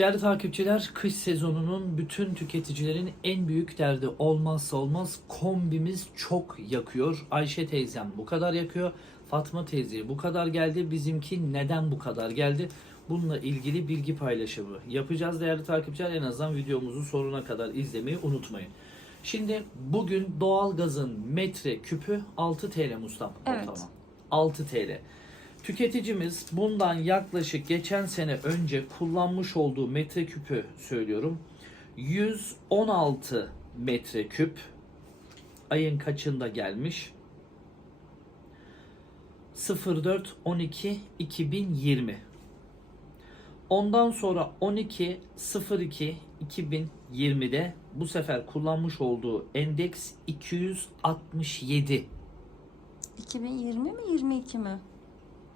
Değerli takipçiler, kış sezonunun bütün tüketicilerin en büyük derdi olmazsa olmaz kombimiz çok yakıyor. Ayşe teyzem bu kadar yakıyor. Fatma teyze bu kadar geldi. Bizimki neden bu kadar geldi? Bununla ilgili bilgi paylaşımı yapacağız değerli takipçiler. En azından videomuzu sonuna kadar izlemeyi unutmayın. Şimdi bugün doğalgazın metre küpü 6 TL Mustafa. Evet. Tamam. 6 TL. Tüketicimiz bundan yaklaşık geçen sene önce kullanmış olduğu metreküpü söylüyorum. 116 metreküp ayın kaçında gelmiş? 04 12 2020. Ondan sonra 12 02 2020'de bu sefer kullanmış olduğu endeks 267 2020 mi 22 mi?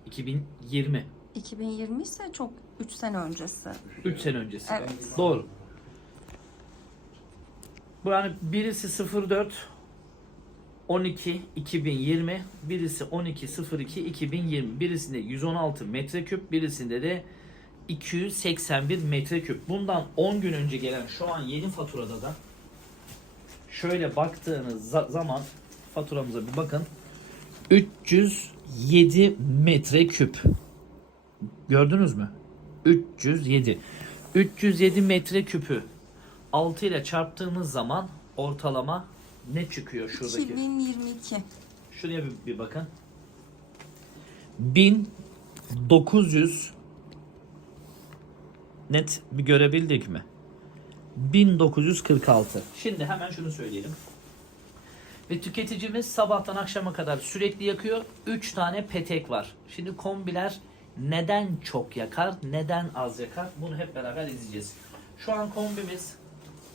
2020. 2020 ise çok 3 sene öncesi. 3 sene öncesi. Evet. Doğru. Bu yani birisi 04 12 2020, birisi 12 02 2020. Birisinde 116 metreküp, birisinde de 281 metreküp. Bundan 10 gün önce gelen şu an yeni faturada da şöyle baktığınız za- zaman faturamıza bir bakın. 307 metreküp. Gördünüz mü? 307. 307 metreküpü 6 ile çarptığımız zaman ortalama ne çıkıyor şuradaki? 2022. Şuraya bir, bir bakın. 1900 net bir görebildik mi? 1946. Şimdi hemen şunu söyleyelim. Ve tüketicimiz sabahtan akşama kadar sürekli yakıyor. 3 tane petek var. Şimdi kombiler neden çok yakar, neden az yakar? Bunu hep beraber izleyeceğiz. Şu an kombimiz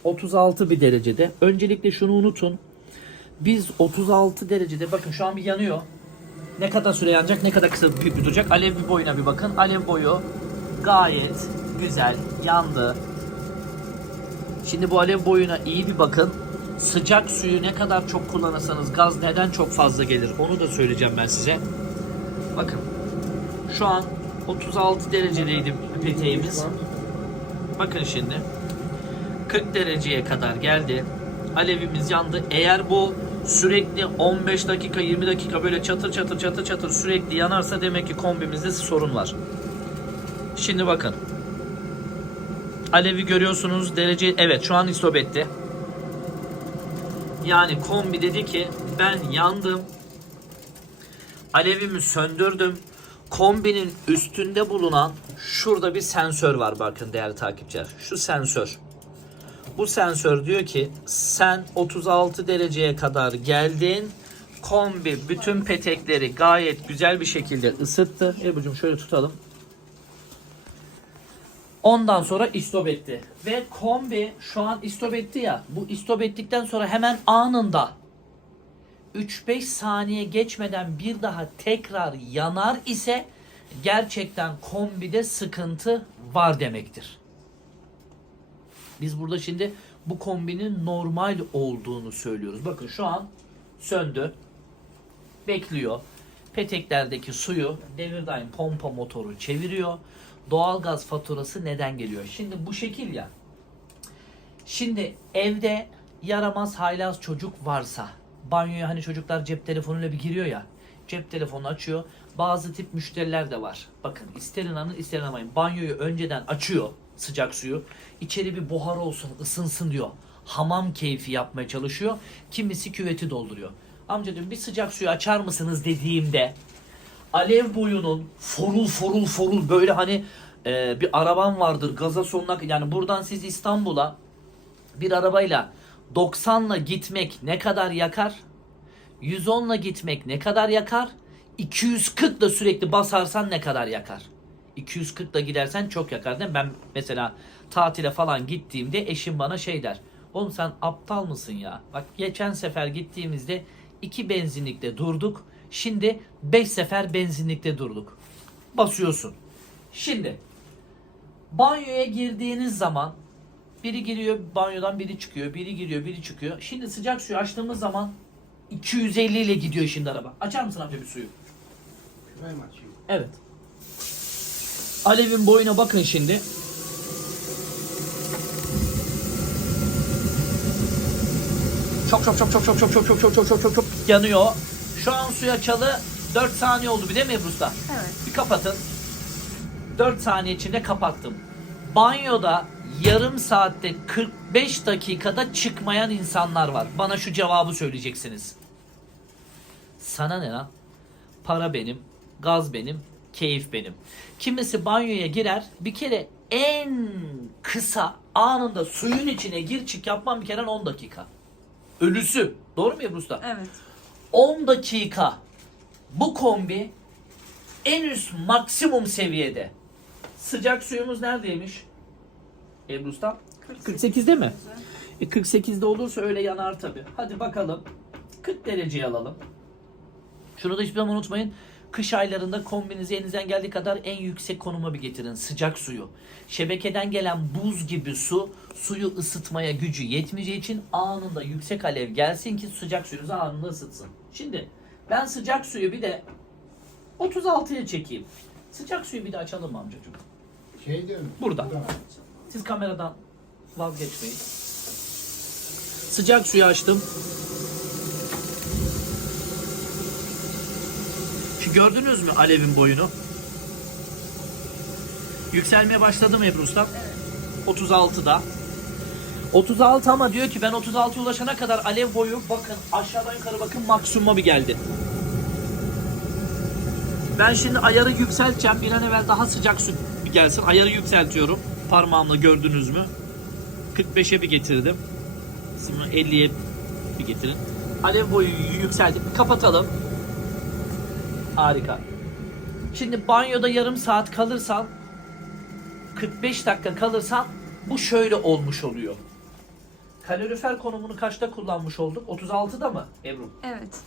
36 bir derecede. Öncelikle şunu unutun. Biz 36 derecede bakın şu an bir yanıyor. Ne kadar süre yanacak, ne kadar kısa bir tutacak. Alev bir boyuna bir bakın. Alev boyu gayet güzel yandı. Şimdi bu alev boyuna iyi bir bakın. Sıcak suyu ne kadar çok kullanırsanız gaz neden çok fazla gelir onu da söyleyeceğim ben size. Bakın şu an 36 derecedeydi peteğimiz. Bakın şimdi 40 dereceye kadar geldi. Alevimiz yandı. Eğer bu sürekli 15 dakika 20 dakika böyle çatır çatır çatır çatır sürekli yanarsa demek ki kombimizde sorun var. Şimdi bakın. Alevi görüyorsunuz. Derece evet şu an istop etti. Yani kombi dedi ki ben yandım. Alevimi söndürdüm. Kombinin üstünde bulunan şurada bir sensör var bakın değerli takipçiler. Şu sensör. Bu sensör diyor ki sen 36 dereceye kadar geldin. Kombi bütün petekleri gayet güzel bir şekilde ısıttı. Ebru'cum şöyle tutalım. Ondan sonra istop etti. Ve kombi şu an istop etti ya. Bu istop ettikten sonra hemen anında 3-5 saniye geçmeden bir daha tekrar yanar ise gerçekten kombide sıkıntı var demektir. Biz burada şimdi bu kombinin normal olduğunu söylüyoruz. Bakın şu an söndü. Bekliyor. Peteklerdeki suyu Devirdaim pompa motoru çeviriyor. Doğalgaz faturası neden geliyor? Şimdi bu şekil ya. Şimdi evde yaramaz haylaz çocuk varsa banyoya hani çocuklar cep telefonuyla bir giriyor ya. Cep telefonu açıyor. Bazı tip müşteriler de var. Bakın ister inanın ister inanmayın. Banyoyu önceden açıyor sıcak suyu. İçeri bir buhar olsun ısınsın diyor. Hamam keyfi yapmaya çalışıyor. Kimisi küveti dolduruyor. Amca diyorum bir sıcak suyu açar mısınız dediğimde alev boyunun forul forul forul böyle hani e, bir araban vardır gaza sonuna yani buradan siz İstanbul'a bir arabayla 90'la gitmek ne kadar yakar? 110'la gitmek ne kadar yakar? 240'la sürekli basarsan ne kadar yakar? 240'la gidersen çok yakar değil mi? Ben mesela tatile falan gittiğimde eşim bana şey der. Oğlum sen aptal mısın ya? Bak geçen sefer gittiğimizde iki benzinlikte durduk. Şimdi 5 sefer benzinlikte durduk. Basıyorsun. Şimdi banyoya girdiğiniz zaman biri giriyor banyodan biri çıkıyor, biri giriyor, biri çıkıyor. Şimdi sıcak suyu açtığımız zaman 250 ile gidiyor şimdi araba. Açar mısın amca bir suyu? Evet. Alev'in boyuna bakın şimdi. Çok çok çok çok çok çok çok çok çok çok çok çok yanıyor. Şu an suya açalı 4 saniye oldu bir değil mi Ebru Usta? Evet. Bir kapatın. 4 saniye içinde kapattım. Banyoda yarım saatte 45 dakikada çıkmayan insanlar var. Bana şu cevabı söyleyeceksiniz. Sana ne lan? Para benim, gaz benim, keyif benim. Kimisi banyoya girer bir kere en kısa anında suyun içine gir çık yapmam bir kere 10 dakika. Ölüsü. Doğru mu Ebru Usta? Evet. 10 dakika bu kombi en üst maksimum seviyede. Sıcak suyumuz neredeymiş? Ebru Usta? 48'de mi? E 48'de olursa öyle yanar tabi. Hadi bakalım. 40 dereceye alalım. Şunu da hiçbir zaman unutmayın. Kış aylarında kombinizi elinizden geldiği kadar en yüksek konuma bir getirin. Sıcak suyu. Şebekeden gelen buz gibi su suyu ısıtmaya gücü yetmeyeceği için anında yüksek alev gelsin ki sıcak suyunuzu anında ısıtsın. Şimdi ben sıcak suyu bir de 36'ya çekeyim. Sıcak suyu bir de açalım mı amcacığım? Şey diyorum. Burada. Siz kameradan vazgeçmeyin. Sıcak suyu açtım. Gördünüz mü alevin boyunu? Yükselmeye başladı mı Ebru Usta? 36'da. 36 ama diyor ki ben 36'ya ulaşana kadar alev boyu bakın aşağıdan yukarı bakın maksimuma bir geldi. Ben şimdi ayarı yükselteceğim. Bir an evvel daha sıcak su gelsin. Ayarı yükseltiyorum. Parmağımla gördünüz mü? 45'e bir getirdim. Şimdi 50'ye bir getirin. Alev boyu yükseldi. Bir kapatalım. Harika. Şimdi banyoda yarım saat kalırsan 45 dakika kalırsan bu şöyle olmuş oluyor. Kalorifer konumunu kaçta kullanmış olduk? 36'da mı Ebru? Evet.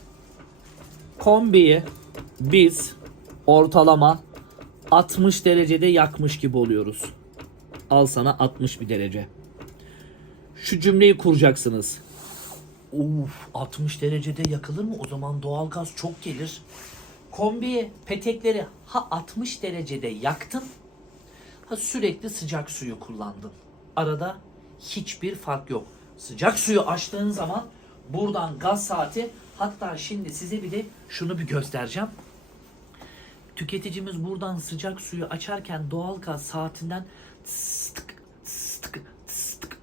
kombiyi biz ortalama 60 derecede yakmış gibi oluyoruz. Al sana 60 bir derece. Şu cümleyi kuracaksınız. Uf 60 derecede yakılır mı? O zaman doğalgaz çok gelir. Kombiyi, petekleri ha 60 derecede yaktın ha sürekli sıcak suyu kullandın. Arada hiçbir fark yok. Sıcak suyu açtığın zaman buradan gaz saati hatta şimdi size bir de şunu bir göstereceğim. Tüketicimiz buradan sıcak suyu açarken doğal gaz saatinden tık tık tık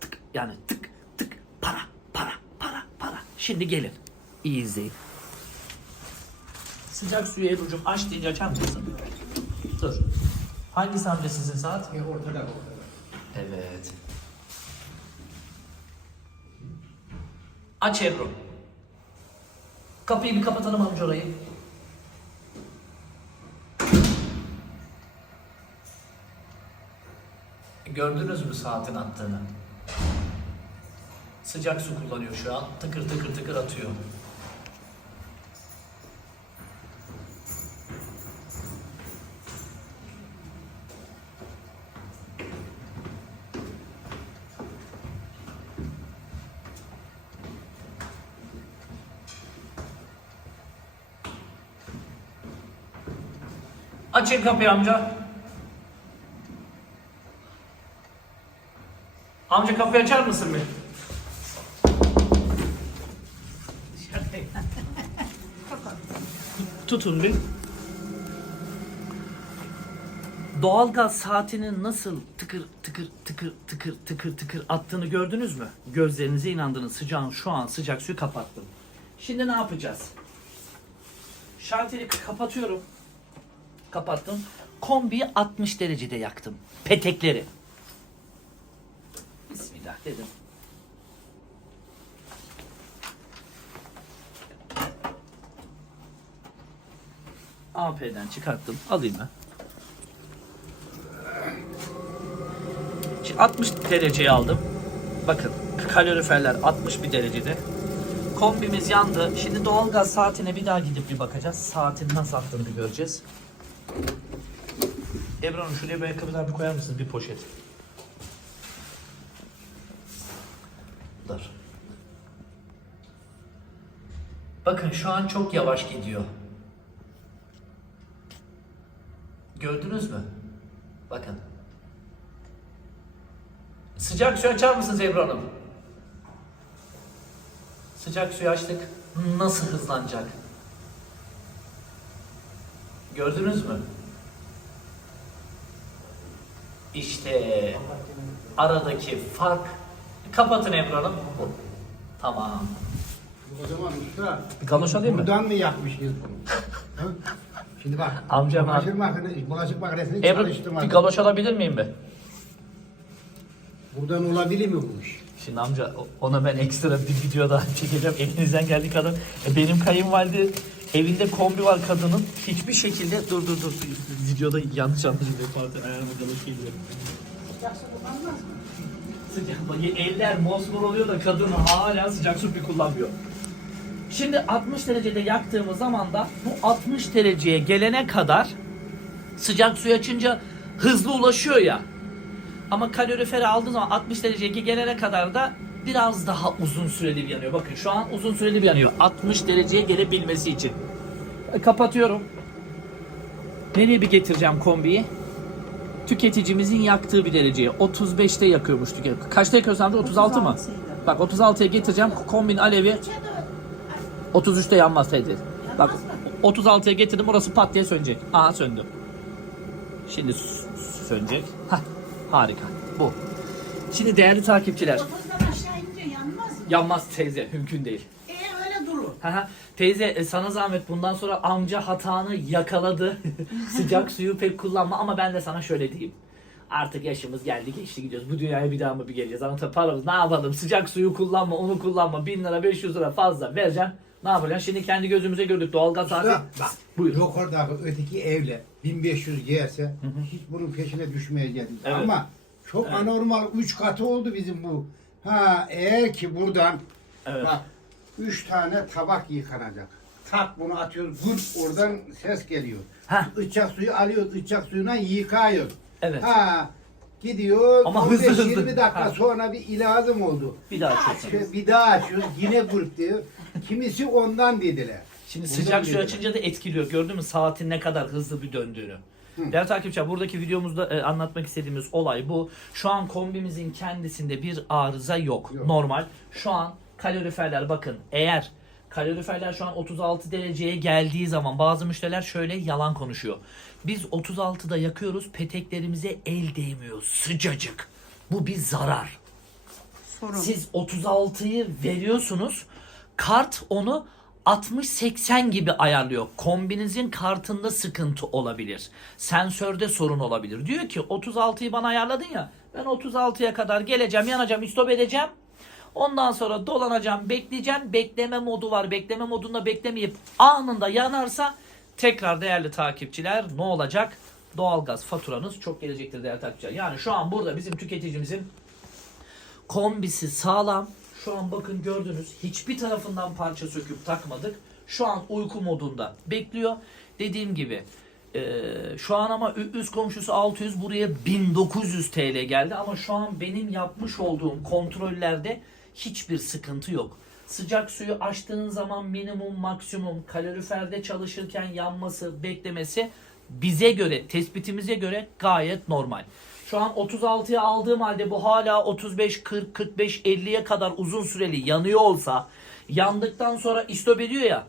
tık yani tık tık para para para para. Şimdi gelin. İyi izleyin. Sıcak suyu Ebru'cum aç deyince açar mısın? Dur. Hangisi amca sizin saat? E, ortada ortada. Evet. Aç Ebru. Kapıyı bir kapatalım amca orayı. Gördünüz mü saatin attığını? Sıcak su kullanıyor şu an. Tıkır tıkır tıkır atıyor. Açın kapıyı amca. Amca kapıyı açar mısın bir? Tutun bir. Doğalgaz saatinin nasıl tıkır tıkır tıkır tıkır tıkır tıkır attığını gördünüz mü? Gözlerinize inandınız. Sıcağın şu an sıcak suyu kapattım. Şimdi ne yapacağız? Şalteri kapatıyorum. Kapattım. Kombiyi 60 derecede yaktım. Petekleri. Bismillah dedim. AP'den çıkarttım. Alayım ben. Şimdi 60 dereceye aldım. Bakın kaloriferler 61 derecede. Kombimiz yandı. Şimdi doğalgaz saatine bir daha gidip bir bakacağız. Saatin nasıl attığını göreceğiz. Ebru Hanım şuraya bir ayakkabılar bir koyar mısınız bir poşet? Dur. Bakın şu an çok yavaş gidiyor. Gördünüz mü? Bakın. Sıcak su açar mısınız Ebru Hanım? Sıcak suyu açtık. Nasıl hızlanacak? Gördünüz mü? İşte aradaki fark. Kapatın Ebru Hanım. Bu. Tamam. O zaman usta Bir galoş alayım mı? buradan mı yapmışız bunu? Ha? Şimdi bak. Amcam abi. bulaşık, makine, bulaşık makinesini Ebru çalıştırmadım. bir galoş alabilir miyim be? Buradan olabilir mi bu iş? Şimdi amca ona ben ekstra bir video daha çekeceğim. Elinizden geldiği kadar. E, benim kayınvalide evinde kombi var kadının. Hiçbir şekilde dur dur dur. Videoda yanlış anlaşılıyor. Pardon ayağıma galoş geliyor. Sıcak eller mosmor oluyor da kadın hala sıcak su bir kullanmıyor. Şimdi 60 derecede yaktığımız zaman da bu 60 dereceye gelene kadar sıcak suyu açınca hızlı ulaşıyor ya. Ama kaloriferi aldığın zaman 60 dereceye gelene kadar da biraz daha uzun süreli bir yanıyor. Bakın şu an uzun süreli bir yanıyor. 60 dereceye gelebilmesi için. E, Kapatıyorum. Nereye bir getireceğim kombiyi? Tüketicimizin yaktığı bir dereceye. 35'te yakıyormuş tüketici. Kaçta yakıyorsun amca? 36 mı? Bak 36'ya getireceğim. Kombin alevi 33'te yanmaz teyze. Bak 36'ya getirdim orası pat diye sönecek. Aha söndü. Şimdi sönecek. Hah, harika. Bu. Şimdi değerli takipçiler. Yanmaz teyze. Mümkün değil. E öyle durur. Haha, teyze e, sana zahmet bundan sonra amca hatanı yakaladı. Sıcak suyu pek kullanma ama ben de sana şöyle diyeyim. Artık yaşımız geldi geçti gidiyoruz. Bu dünyaya bir daha mı bir geleceğiz? Ama tabii paramız ne yapalım? Sıcak suyu kullanma, onu kullanma. 1000 lira 500 lira fazla vereceğim. Ne yapacaksın? Şimdi kendi gözümüze gördük. Doğalgaz artık. bak. Buyur. Yukarıdaki öteki evle 1500 gelse hiç bunun peşine düşmeyeceğiz. Evet. Ama çok Evet. anormal 3 katı oldu bizim bu. Ha eğer ki buradan Evet. bak 3 tane tabak yıkanacak. Tak bunu atıyoruz. Gür oradan ses geliyor. Heh. Içecek suyu alıyoruz. içecek suyuna yıkıyoruz. Evet. Ha gidiyor. Ama hızlı 15-20 hızlı. dakika Ha. sonra bir ilazım oldu. Bir daha. Şöyle bir daha açıyoruz. Yine grup diyor. Kimisi ondan dediler. Şimdi Bundan sıcak dediler. açınca da etkiliyor. Gördün mü saatin ne kadar hızlı bir döndüğünü. Değerli takipçiler buradaki videomuzda e, anlatmak istediğimiz olay bu. Şu an kombimizin kendisinde bir arıza yok. Yok. Normal. Şu an kaloriferler bakın eğer kaloriferler şu an 36 dereceye geldiği zaman bazı müşteriler şöyle yalan konuşuyor. Biz 36'da yakıyoruz peteklerimize el değmiyor sıcacık. Bu bir zarar. Sorun. Siz 36'yı veriyorsunuz. Kart onu 60-80 gibi ayarlıyor. Kombinizin kartında sıkıntı olabilir. Sensörde sorun olabilir. Diyor ki 36'yı bana ayarladın ya. Ben 36'ya kadar geleceğim, yanacağım, istop edeceğim. Ondan sonra dolanacağım, bekleyeceğim. Bekleme modu var. Bekleme modunda beklemeyip anında yanarsa tekrar değerli takipçiler ne olacak? Doğalgaz faturanız çok gelecektir değerli takipçiler. Yani şu an burada bizim tüketicimizin kombisi sağlam. Şu an bakın gördünüz hiçbir tarafından parça söküp takmadık. Şu an uyku modunda bekliyor. Dediğim gibi eee, şu an ama üst komşusu 600 buraya 1900 TL geldi ama şu an benim yapmış olduğum kontrollerde hiçbir sıkıntı yok. Sıcak suyu açtığın zaman minimum maksimum kaloriferde çalışırken yanması beklemesi bize göre tespitimize göre gayet normal. Şu an 36'ya aldığım halde bu hala 35, 40, 45, 50'ye kadar uzun süreli yanıyor olsa yandıktan sonra istop ediyor ya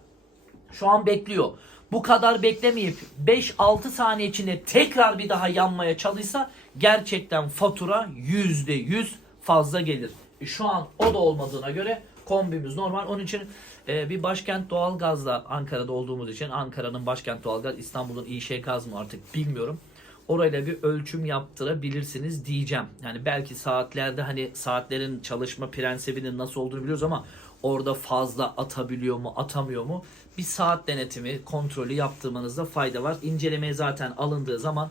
şu an bekliyor. Bu kadar beklemeyip 5-6 saniye içinde tekrar bir daha yanmaya çalışsa gerçekten fatura %100 fazla gelir. E Şu an o da olmadığına göre kombimiz normal. Onun için e, bir başkent doğalgazla Ankara'da olduğumuz için Ankara'nın başkent doğalgaz İstanbul'un İŞK'z mı artık bilmiyorum. Orayla bir ölçüm yaptırabilirsiniz diyeceğim. Yani belki saatlerde hani saatlerin çalışma prensibinin nasıl olduğunu biliyoruz ama orada fazla atabiliyor mu atamıyor mu bir saat denetimi kontrolü yaptırmanızda fayda var. İncelemeye zaten alındığı zaman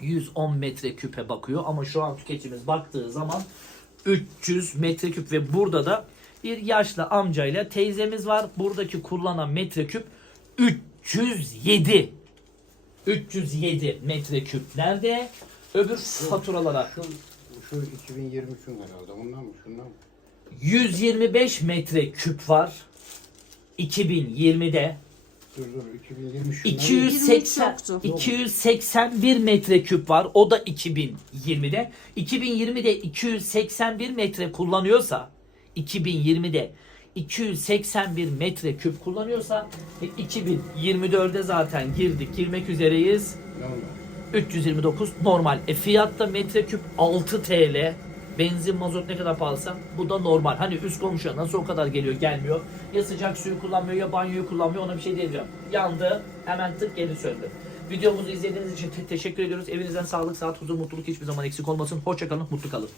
110 metreküpe bakıyor ama şu an tüketicimiz baktığı zaman 300 metreküp ve burada da bir yaşlı amcayla teyzemiz var. Buradaki kullanılan metreküp 307. 307 metreküp nerede? Öbür faturalara Şu, şu 2023'ün herhalde. Ondan mı? Şundan mı? 125 metreküp var. 2020'de Dur dur 2023 şundan. 280 yoktu. 281 metreküp var. O da 2020'de. 2020'de 281 metre kullanıyorsa 2020'de 281 metreküp kullanıyorsa e, 2024'de zaten girdik girmek üzereyiz. Normal. 329 normal. E fiyatta metreküp 6 TL. Benzin mazot ne kadar pahalısa bu da normal. Hani üst komşuya nasıl o kadar geliyor gelmiyor. Ya sıcak suyu kullanmıyor ya banyoyu kullanmıyor ona bir şey diyeceğim. Yandı hemen tık geri söndü. Videomuzu izlediğiniz için te- teşekkür ediyoruz. Evinizden sağlık, saat, huzur, mutluluk hiçbir zaman eksik olmasın. Hoşçakalın, mutlu kalın.